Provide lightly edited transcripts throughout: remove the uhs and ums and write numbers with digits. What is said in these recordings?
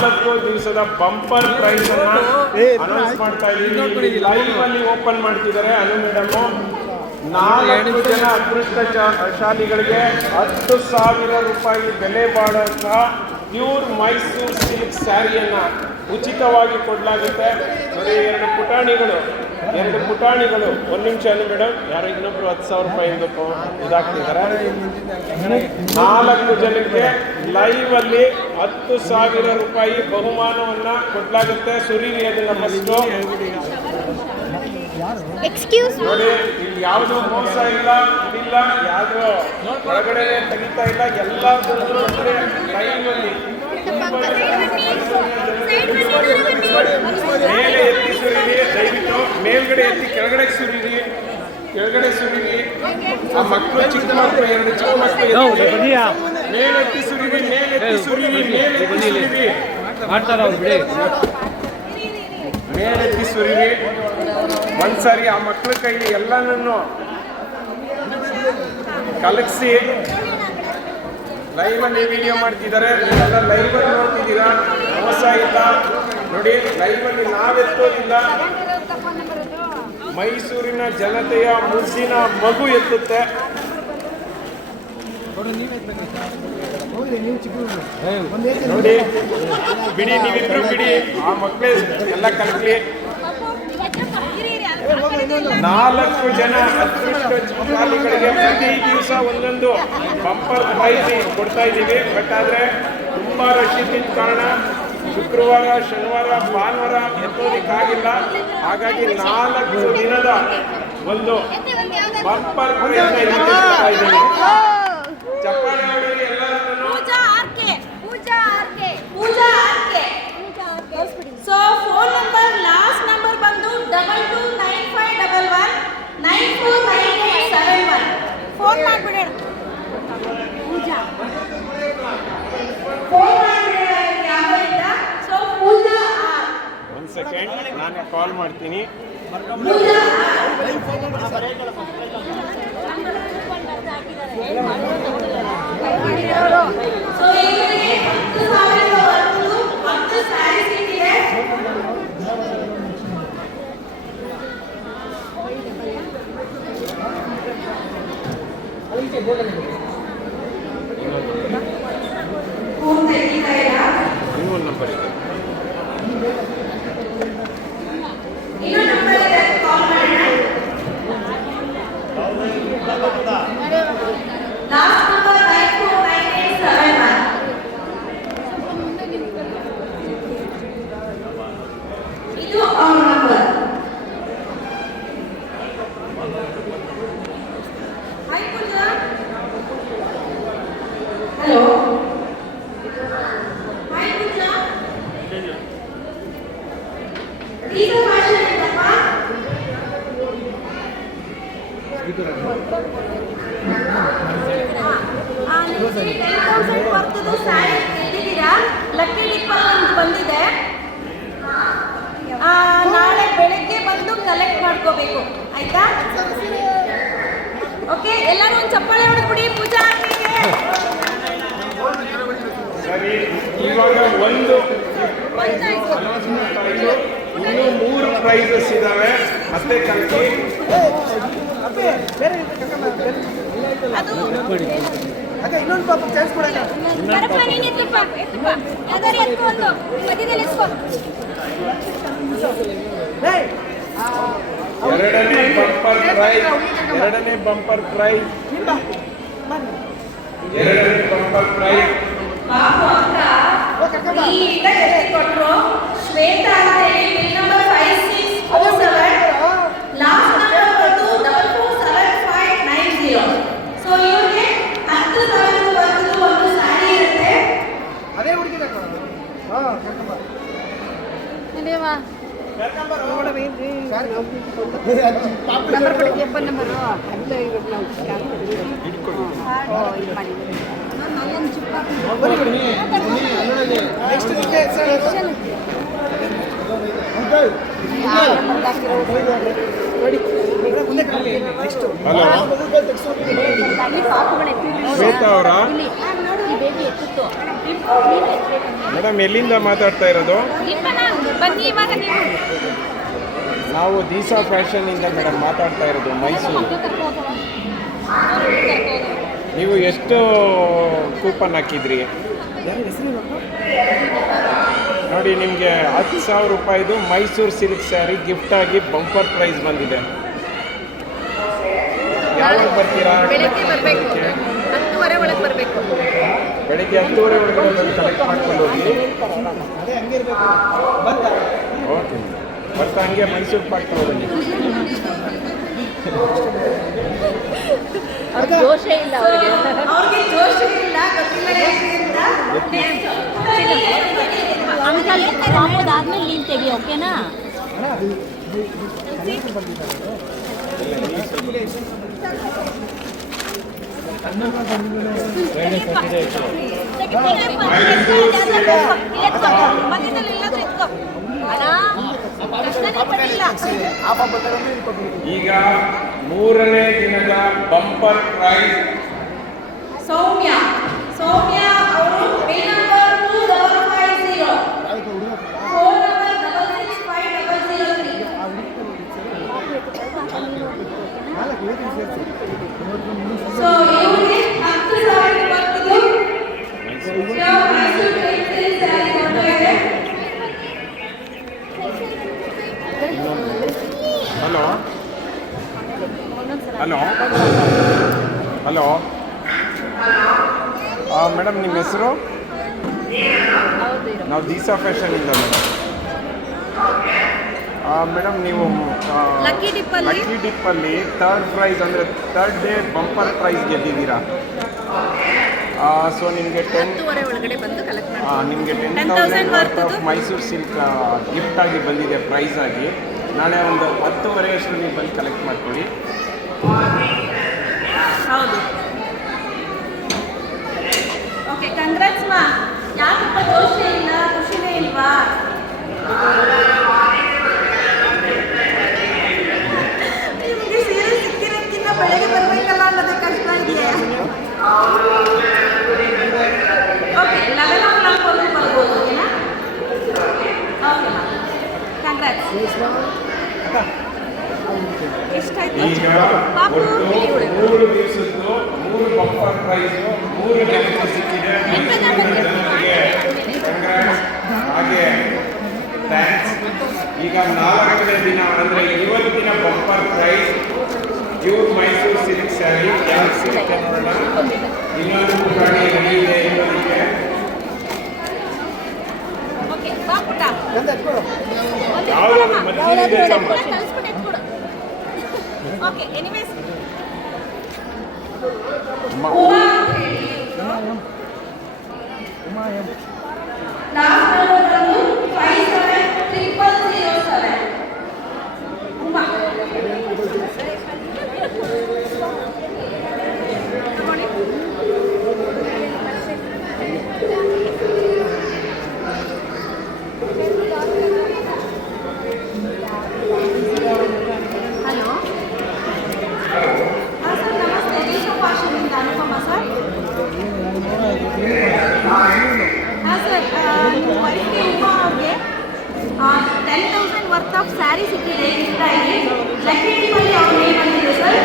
4 ದಿವಸದ bumper price ಅನ್ನ announce ಮಾಡ್ತಾ ಇದ್ದೀವಿ. ಲೈವ್ ಅಲ್ಲಿ ಓಪನ್ ಮಾಡ್ತಿದ್ದಾರೆ ಅನು ಮೇಡಮ್. 4 ಜನ ಅದೃಷ್ಟಶಾಲಿಗಳಿಗೆ 10,000 ರೂಪಾಯಿ ಬೆಲೆ ಬಾಳುವಂತಹ ಪ್ಯೂರ್ ಮೈಸೂರು ಸಿಲ್ಕ್ ಸ್ಯಾರಿಯನ್ನ ಉಚಿತವಾಗಿ ಕೊಡಲಾಗುತ್ತೆ. ನೋಡಿ, 2 ಪುಟಾಣಿಗಳು 1 ನಿಮಿಷ ಅನು ಮೇಡಮ್. ಯಾರು ಇನ್ನೊಬ್ರು 10,000 ರೂಪಾಯಿ ಇದಾಗ್ತಿದ್ದಾರೆ. 4 ಜನಕ್ಕೆ ಲೈವ್ ಅಲ್ಲಿ 10,000 ರೂಪಾಯಿ ಬಹುಮಾನವನ್ನ ಕೊಡಲಾಗುತ್ತೆ. ಸುರೀರಿ ಅದನ್ನ ಫಸ್ಟ್ ನೋಡಿ. ಇಲ್ಲಿ ಯಾವುದೋ ಮೋಸ ಇಲ್ಲ, ಯಾವುದೋ ಹೊರಗಡೆ ತೆಗಿತಾ ಇಲ್ಲ. ಎಲ್ಲ ಜನರು ಲೈವ್ ಅಲ್ಲಿ ಮೇಲೆ ಎತ್ತಿ ಸುರೀರಿ. ದಯವಿಟ್ಟು ಮೇಲ್ಗಡೆ ಎತ್ತಿ ಕೆಳಗಡೆ ಸುರೀರಿ. ಆ ಮಕ್ಕಳು, ಚಿಕ್ಕ ಮಕ್ಕಳು, 2 ಚಿಕ್ಕ ಮಕ್ಕಳು ಮೇಲೆತ್ತಿ ಸುರೀರಿ. ಮೇಲೆತ್ತಿ ಸುರೀರಿ. ಒಂದ್ಸಾರಿ ಆ ಮಕ್ಕಳ ಕೈಲಿ ಎಲ್ಲನನ್ನು ಕಲಗಿಸಿ ಲೈವ್ ಅಲ್ಲಿ ವಿಡಿಯೋ ಮಾಡ್ತಿದ್ದಾರೆ. ನೀವೆಲ್ಲ ಲೈವ್ ಅಲ್ಲಿ ನೋಡ್ತಿದ್ದೀರಾ. ಮೋಸ ಇಲ್ಲ ನೋಡಿ. ಲೈವ್ ಅಲ್ಲಿ ನಾವೆತ್ತೋದಿಲ್ಲ, ಮೈಸೂರಿನ ಜನತೆಯ ಮುದ್ದಿನ ಮಗು ಎತ್ತುತ್ತೆ. ನೋಡಿ, ಬಿಡಿ, ನೀವಿಬ್ರು ಬಿಡಿ. ಆ ಮಕ್ಕಳೇ ಎಲ್ಲ ಕಲಕಲಿ. 4 ಜನ ಅದೃಷ್ಟಶಾಲಿಗಳಿಗೆ ಪ್ರತಿ ದಿವಸ ಒಂದೊಂದು ಬಂಪರ್ ಪ್ರೈಸ್ ಕೊಡ್ತಾ ಇದ್ದೀವಿ. ಬಟ್ ಆದರೆ ತುಂಬ ರಶ್ ಇದ್ದ ಕಾರಣ ಶುಕ್ರವಾರ, ಶನಿವಾರ, ಭಾನುವಾರ ಎತ್ತೋದಕ್ಕಾಗಿಲ್ಲ. ಹಾಗಾಗಿ 4 ದಿನದ ಒಂದು ಬಂಪರ್ ಪ್ರೈಸ್ ಕೊಡ್ತಾ ಇದ್ದೀವಿ. ಚಪ್ಪಾಳೆ ಹೊಡೆಯಿರಿ ಎಲ್ಲರೂ. So phone number, last number ಬಂದು 229511 949871. ಫೋನ್ ಮಾಡ್ಬಿಡೋಣ. ಸೊ ಪೂಜಾ, 1 ಸೆಕೆಂಡ್, ನಾನು ಕಾಲ್ ಮಾಡ್ತೀನಿ. ಇನ್ನೊಂದು ನಂಬರ್ ಇದೆ. ಇದು ಅವರ ನಂಬರ್. ಹಾಯ್ ಪೂಜಾ. ಹಲೋ, ಹಾಯ್ ಪೂಜಾ. ಈಗ ಭಾಷಣ ಇಲ್ಲಪ್ಪ. ನೀವು 10,000 ಬರ್ತದ್ದು ಸ್ಯಾರಿ ಗೆದ್ದಿದ್ದೀರಾ. ಲಕ್ಕಿ ಡಿಪ್ಪಲ್ ಅಂತ ಬಂದಿದೆ. ನಾಳೆ ಬೆಳಗ್ಗೆ ಬಂದು ಕಲೆಕ್ಟ್ ಮಾಡ್ಕೋಬೇಕು, ಆಯ್ತಾ? ಓಕೆ, ಎಲ್ಲರೂ ಒಂದು ಚಪ್ಪಾಳೆ ಹೊಡೆದ್ಬಿಡಿ ಪೂಜಾ ಆಂಟಿಗೆ. ಸರಿ, ಇವಾಗ ಒಂದು ಪ್ರೈಸ್ ಇನ್ನೂ 3 ಪ್ರೈಸಸ್ ಇದಾವೆ. ಮತ್ತೆ ಕಲ್ಕಿ ಇನ್ನೊಂದು ಪಾಪ ಚಾನ್ಸ್ ಕೊಡೋಣ. ಎರಡನೇ ಬಂಪರ್ ಪ್ರೈಸ್ ಶ್ವೇತಾ ಅಂತ ಹೇಳಿ ಬಿಲ್ ನಂಬರ್ 5647, ಲಾಸ್ಟ್ ನಂಬರ್ ಬಂದು 447590. ಸೊ ಇವ್ರಿಗೆ 10,000 ವರ್ಗದ ಒಂದು ಸ್ಯಾರಿ ಇರುತ್ತೆ. ಅದೇ ಹುಡುಗಿದ ಶ್ವೇತಾ ಅವರ ಈ ಬೇಬಿ ಎತ್ತಿತ್ತು ಮೇಡಮ್ ಎಲ್ಲಿಂದ ಮಾತಾಡ್ತಾ ಇರೋದು? ಬನ್ನಿ ಇವಾಗ ನೀವು ನಾವು ದೀಸಾ ಫ್ಯಾಷನ್ನಿಂದ ಮೇಡಮ್ ಮಾತಾಡ್ತಾ ಇರೋದು, ಮೈಸೂರು. ನೀವು ಎಷ್ಟು ಕೂಪನ್ ಹಾಕಿದ್ರಿ ನೋಡಿ? ನಿಮಗೆ 10,000 ರೂಪಾಯಿದು ಮೈಸೂರು ಸಿಲ್ಕ್ ಸ್ಯಾರಿ ಗಿಫ್ಟಾಗಿ ಬಂಪರ್ ಪ್ರೈಸ್ ಬಂದಿದೆ. ಯಾವಾಗ ಬರ್ತೀರಾ? ಬೆಳಗ್ಗೆ ಬರಬೇಕು, 10:30 ಒಳಗೆ ಬರಬೇಕು. ಬೆಳಿಗ್ಗೆ 10:30 ಒಳಗಡೆ ಬಂದು ಕಲೆಕ್ಟ್ ಮಾಡ್ಕೊಂಡು ಹೋಗಿ. ಅದೇ ಹಂಗೆ ಇರಬೇಕು. ಬಂದ ಓಕೆ, ಬರ್ತಾ ಹಂಗೆ ಮೈಸೂರು ಪಾಕ್ ತಗೊಳ್ಳಿ. ಅವ್ರಿಗೆ ಜೋಶೇ ಇಲ್ಲ, ಅವ್ರಿಗೆ ಅವ್ರಿಗೆ ಜೋಶ್ ಇಲ್ಲ, ಗೊತ್ತಿಲ್ಲ ಯಾಕೆ ಅಂತ. ಅಂಕಲ್ ಮಾಮೂದಾದ್ಮೇಲೆ ನೀನು ತೆಗಿ, ಓಕೆನಾ? ಮಧ್ಯದಲ್ಲಿ ಇಲ್ಲಾದ್ರೂ ಇಟ್ಕೋ. ಕಷ್ಟನೇ ಪಟ್ಟಿಲ್ಲ. ಈಗ 3ನೇ ದಿನದ ಬಂಪರ್ ಪ್ರೈಸ್ ಸೌಮ್ಯ ಅವರು bill number 2550, phone number 665003. So ಇವರಿಗೆ 10,000 ಬರ್ತದೆ. ಹಲೋ ಹಲೋ ಹಲೋ ಮೇಡಮ್, ನಿಮ್ಮ ಹೆಸರು? ನಾವು ದೀಸಾ ಫ್ಯಾಷನ್ನಿಂದ ಮೇಡಮ್. ನೀವು ಲಕ್ಕಿ ಡಿಪ್ಪಲ್ಲಿ ಥರ್ಡ್ ಪ್ರೈಸ್ ಅಂದರೆ ಥರ್ಡ್ ಡೇ ಬಂಪರ್ ಪ್ರೈಸ್ ಗೆದ್ದಿದ್ದೀರಾ. ಸೊ ನಿಮಗೆ 10:30 ಒಳಗಡೆ ಬಂದು ಕಲೆಕ್ಟ್ ಮಾಡಿ. ನಿಮಗೆ 10,000 ವರ್ತ್ ಆಫ್ ಮೈಸೂರು ಸಿಲ್ಕ್ ಗಿಫ್ಟಾಗಿ ಬಂದಿದೆ ಪ್ರೈಸ್ ಆಗಿ. ನಾಳೆ ಒಂದು 10:30 ಅಷ್ಟು ನೀವು ಬಂದು ಕಲೆಕ್ಟ್ ಮಾಡ್ಕೊಳ್ಳಿ. ಹೌದು. ಓಕೆ, ಕಂಗ್ರಾಟ್ಸ್ ಮಾ. ಯಾಕಪ್ಪ ಜೋಶೇ ಇಲ್ಲ, ಖುಷಿನೇ ಇಲ್ವಾ? ನಿಮಗೆ ಸೀರೆ ಸಿಕ್ಕಿರೋಕ್ಕಿಂತ ಬೆಳಗ್ಗೆ ಬರಬೇಕಲ್ಲ ಅನ್ನೋದೇ ಕಷ್ಟ ಇದೆಯಾ? ಓಕೆ, 11 o'clock ವರೆಗೂ ಬರ್ಬೋದು, ಓಕೆನಾ? ಓಕೆ ಮಾ, ಕಂಗ್ರಾಟ್ಸ್. ಎಷ್ಟಾಯ್ತು ಈಗ ಪಾಪು? ಒಟ್ಟು 3 ದಿವಸದ್ದು 3 ಬಂಪರ್ ಪ್ರೈಸು 3 ಜನಕ್ಕೆ ಸಿಕ್ಕಿದೆ. ಕಂಗ್ರಾಟ್ಸ್, ಹಾಗೆ ಥ್ಯಾಂಕ್ಸ್. ಈಗ 4ನೇ ದಿನ ಅಂದರೆ ಇವತ್ತಿನ bumper price pure Mysuru silk sari. ಯಾರು ಸಿಗುತ್ತೆ ನೋಡೋಣ. ಇನ್ನೊಂದು ಗಾಡಿ ರೆಡಿ ಇದೆ ಇವರಿಗೆ. ಓಕೆ, ಬಾ ಪುಟ್ಟ. ಗಂಧ ಎತ್ಕೊಡು. ಯಾವುದಾದ್ರು ಮಜ್ಜಿಗೆ ಬೇಕಮ್ಮ? ಕಳಿಸ್ಬಿಟ್ಟು ಎತ್ಕೊಡು. ಓಕೆ, ಎನಿವೇಸ್ ಲಾಸ್ಟ್ ನಂಬರ್ ಬಂದು 570007. ಉಮಾ ತಗೊಳ್ಳಿ. ಹಲೋ, ಹಾಂ ಸರ್, ನಮಸ್ತೆ. ದೀಸಾ ಫ್ಯಾಷನ್ನಿಂದ ಅನುಪಮ ಸರ್. ಹಾಂ ಸರ್, ನಿಮ್ಮ ವೈಫ್ಗೆ ಉಮಾ ಅವ್ರಿಗೆ 10,000 ವರ್ತ್ ಆಫ್ ಸ್ಯಾರಿ ಸಿಕ್ಕಿದೆ ಗಿಫ್ಟಾಗಿ. ಲಕ್ಕಿ ಟಿಪ್ಪಲ್ಲಿ ಅವ್ರ ನೇಮ್ ಬಂದಿದೆ ಸರ್.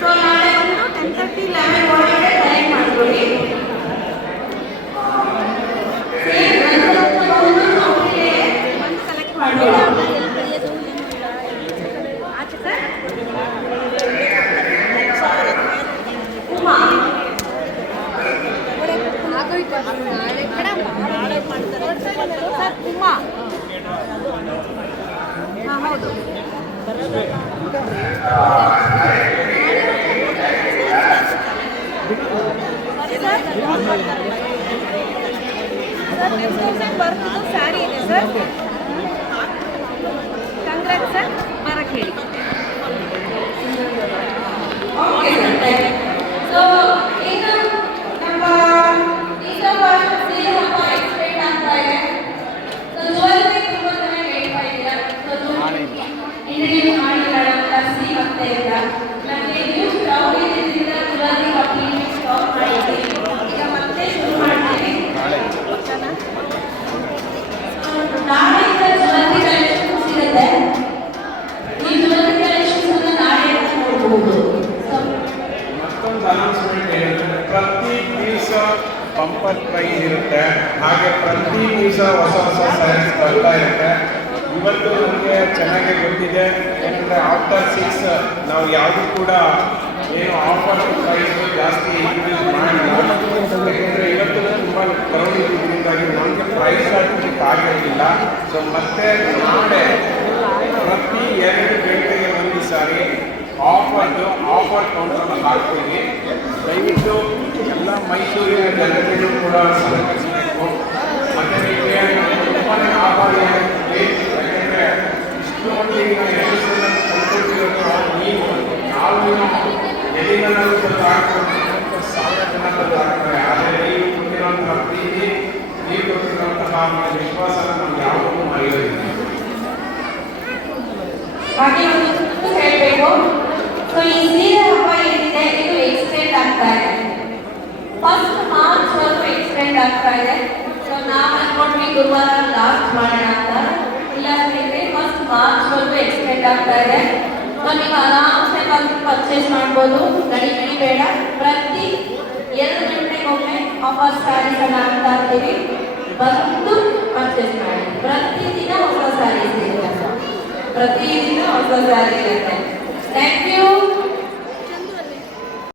ಸೊ ನಾಳೆ ಬಂದು 10:30, 11 ಒಳಗಡೆ ಕಲೆಕ್ಟ್ ಮಾಡ್ಕೊಳ್ಳಿ. ಬಂದು ಕಲೆಕ್ಟ್ ಮಾಡಿ. ಆಚೆ ಸರ್. ಉಮಾ ಸರ್, ಉಮಾ. ಹಾಂ, ಹೌದು. ಸರ್, 10,000 ಬರ್ತದ್ದು ಸ್ಯಾರಿ ಇದೆ ಸರ್. ಕಂಗ್ರಾಟ್ ಸರ್, ಬರಕ್ಕೆ ಹೇಳಿ. ಸೊ ಈಗ ನಮ್ಮ ದೀಸಾ ಫ್ಯಾಷನ್ ಸೀರೆ ಹಬ್ಬ ಎಕ್ಸ್ಪೆಕ್ಟ್ ಆಗ್ತಾ ಇದೆ. ಸೊ ಜುವೆಲ್ಲರಿ ತುಂಬ ಚೆನ್ನಾಗಿ ಹೇಳ್ತಾ ಇದ್ದೀರಾ. ಸೊ ಇಂಡಿಯನ್ ಮಾಡಿಕೊಳ್ಳುವಂಥ ಸಿ ಮತ್ತೆ ಇಲ್ಲ. ನಮಗೆ ನ್ಯೂಸ್ ಕ್ರೌಡ್ ಇದರಿಂದ ಜುವೆಲ್ಲರಿ ಕಂಪ್ಲೀಟ್ಲಿ ಸ್ಟಾಪ್ ಮಾಡಿದ್ದೀವಿ. ಬಂಪರ್ ಪ್ರೈಸ್ ಇರುತ್ತೆ. ಹಾಗೆ ಪ್ರತಿ ದಿವಸ ಹೊಸ ಹೊಸ ಸ್ಯಾರೀಸ್ ಬರ್ತಾ ಇರುತ್ತೆ. ಇವತ್ತು ನಮಗೆ ಚೆನ್ನಾಗಿ ಗೊತ್ತಿದೆ, ಯಾಕಂದರೆ ಆಫ್ಟರ್ 6 ನಾವು ಯಾವುದೂ ಕೂಡ ಏನು ಆಫರ್ ಪ್ರೈಸ್ ಜಾಸ್ತಿ ಇನ್ಕ್ರೀಸ್ ಮಾಡಿಲ್ಲ. ಯಾಕೆಂದರೆ ಇವತ್ತು ತುಂಬ ಕ್ರೌಡ್ ಇದ್ದಿದ್ದರಿಂದಾಗಿ ನಮಗೆ ಪ್ರೈಸ್ ಹಾಕಲಿಕ್ಕೆ ಆಗಿರಲಿಲ್ಲ. ಸೊ ಮತ್ತೆ ನಾಳೆ ಪ್ರತಿ 2 ಗಂಟೆಗೆ ಒಂದು ಸಾರಿ ಆಫರ್ ಕೌಂಟರ್ ಹಾಕ್ತೀವಿ. ದಯವಿಟ್ಟು ಎಲ್ಲ ಮೈಸೂರಿನ ಜನತೆಗೂ ಕೂಡ ಸಹಕರಿಸಬೇಕು. ಮತ್ತು ನಿಮಗೆ ತುಂಬಾ ಆಭಾರ ಯಾಕೆಂದರೆ ಇಷ್ಟು ಮಂದಿಗೆ ಯಶಸ್ಸನ್ನು ತಂದುಕೊಟ್ಟಿರೋದು ನೀವು. ನಾವು ಎಲ್ಲಿಂದಲೂ ಬಂದು ಹಾಕ್ಕೊಂಡು 1,000 ಜನ ಬಂದು ಹಾಕ್ತಾರೆ. ಆದರೆ ನೀವು ಕೊಟ್ಟಿರುವಂತಹ ಪ್ರೀತಿ, ನೀವು ಕೊಟ್ಟಿರುವಂತಹ ವಿಶ್ವಾಸನ ನಾವು ಯಾವುದೂ ಮರೆಯೋದಿಲ್ಲ. ಹಾಗೆ ಒಂದು ಹೇಳಬೇಕು. ಸೊ ಈ ಸೀರೆ ಹಬ್ಬ ಏನಿದೆ ಇದು ಎಕ್ಸ್ಟೆಂಡ್ ಆಗ್ತಾ ಇದೆ. 1 ಮಾರ್ಚ್ ವರೆಗೂ ಎಕ್ಸ್ಟೆಂಡ್ ಆಗ್ತಾ ಇದೆ. ಸೊ ನಾವು ಅನ್ಕೊಂಡ್ವಿ ಗುರುವಾರ ಲಾಸ್ಟ್ ಮಾಡೋಣ ಅಂತ. ಇಲ್ಲ ಸ್ನೇಹಿತರೆ, 1 ಮಾರ್ಚ್ ವರೆಗೂ ಎಕ್ಸ್ಟೆಂಡ್ ಆಗ್ತಾ ಇದೆ. ಸೊ ನೀವು ಆರಾಮ್ಸೆ ಬಂದು ಪರ್ಚೇಸ್ ಮಾಡ್ಬೋದು. ಗಡಿಬಿಡಿ ಬೇಡ. ಪ್ರತಿ 2 ಗಂಟೆಗೊಮ್ಮೆ ಆಫರ್ ಸ್ಯಾರೀಸ್ ಅನ್ನ ಹಾಕ್ತಾ ಇರ್ತೀವಿ. ಬಂದು ಪರ್ಚೇಸ್ ಮಾಡಿ. ಪ್ರತಿದಿನ ಹೊಸ ಸ್ಯಾರೀಸ್ ಇರುತ್ತೆ. ಪ್ರತಿದಿನ ಹೊಸ ಸ್ಯಾರಿ ಇರುತ್ತೆ. Thank you.